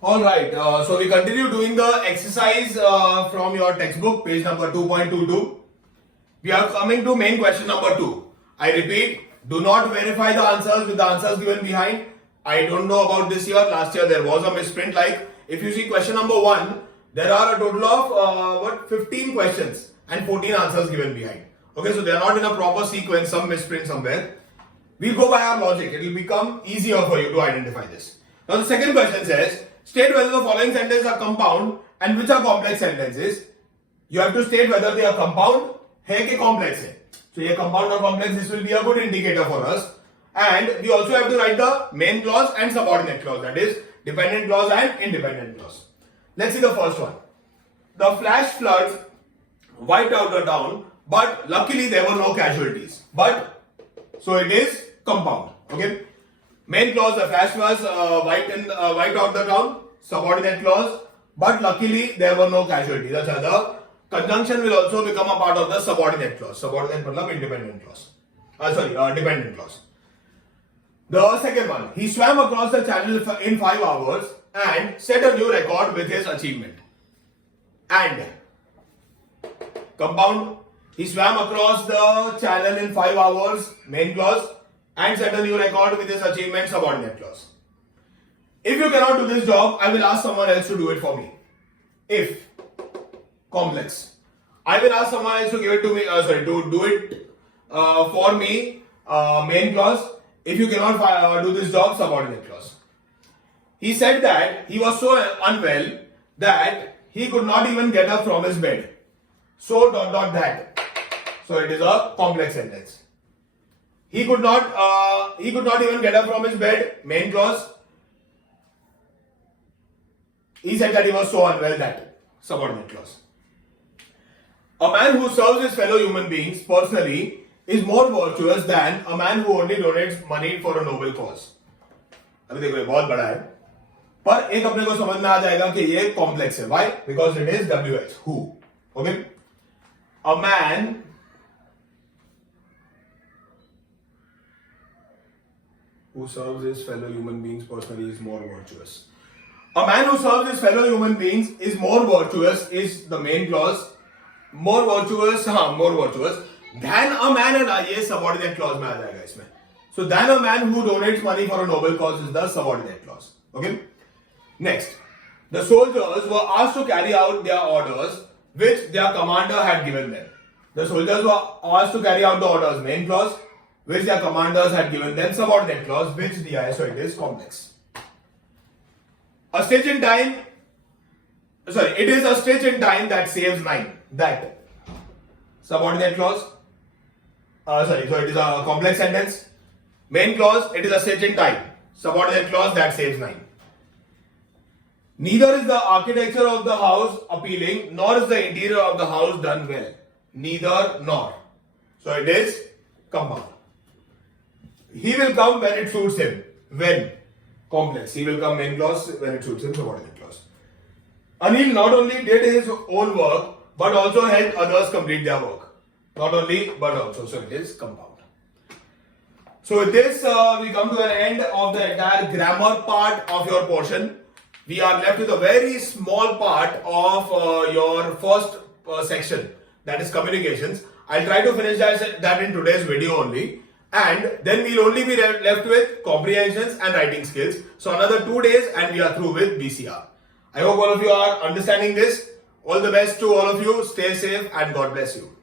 All right, so we continue doing the exercise from your textbook, page number 2.22. We are coming to main question number 2. I repeat, do not verify the answers with the answers given behind. I don't know about this year. Last year there was a misprint. Like if you see question number 1, there are a total of 15 questions and 14 answers given behind. Okay, so they are not in a proper sequence, some misprint somewhere. We'll go by our logic. It will become easier for you to identify this. Now the second question says, state whether the following sentences are compound and which are complex sentences. You have to state whether they are compound है कि complex है. So ये compound or complex, this will be a good indicator for us. And we also have to write the main clause and subordinate clause, that is dependent clause and independent clause. Let's see the first one. The flash floods wiped out the town, but luckily there were no casualties. But so it is compound. Okay. Main clause, the flash was wiped out the town. Subordinate clause, but luckily there were no casualties. That's the conjunction will also become a part of the subordinate clause. Subordinate मतलब independent clause. Dependent clause. The second one, he swam across the channel in 5 hours and set a new record with his achievement. And compound, he swam across the channel in 5 hours, main clause, and set a new record with his achievement, subordinate clause. If you cannot do this job, I will ask someone else to do it for me. If complex, I will ask someone else to give it to me. To do it for me. Main clause. If you cannot do this job, subordinate clause. He said that he was so unwell that he could not even get up from his bed. So that. So it is a complex sentence. He could not even get up from his bed. Main clause. He said that he was so unwell that. Subordinate clause. A man who serves his fellow human beings personally is more virtuous than a man who only donates money for a noble cause. अभी देखो ये बहुत बड़ा है, पर एक अपने को समझ में आ जाएगा कि ये कॉम्प्लेक्स है. Why? Because it is WH. Who? Okay. A man who serves his fellow human beings personally is more virtuous. A man who serves his fellow human beings is more virtuous is the main clause. More virtuous than a man, and ये subordinate clause में आ जाएगा इसमें. So than a man who donates money for a noble cause is the subordinate clause. Okay. Next, the soldiers were asked to carry out their orders which their commander had given them. The soldiers were asked to carry out the orders, main clause, which their commanders had given them, subordinate clause, which दिया है, so it is complex. A stitch in time. It is a stitch in time that saves 9. That subordinate clause. So it is a complex sentence. Main clause, it is a stitch in time. Subordinate clause, that saves 9. Neither is the architecture of the house appealing, nor is the interior of the house done well. Neither nor. So it is compound. He will come when it suits him. When? Complex. He will come, main clause, when it suits him, subordinate clause. Anil not only did his own work, but also helped others complete their work. Not only, but also. So it is compound. So with this, we come to an end of the entire grammar part of your portion. We are left with a very small part of your first section, that is communications. I'll try to finish that in today's video only. And then we'll only be left with comprehensions and writing skills. So another 2 days and we are through with BCR. I hope all of you are understanding this. All the best to all of you. Stay safe and God bless you.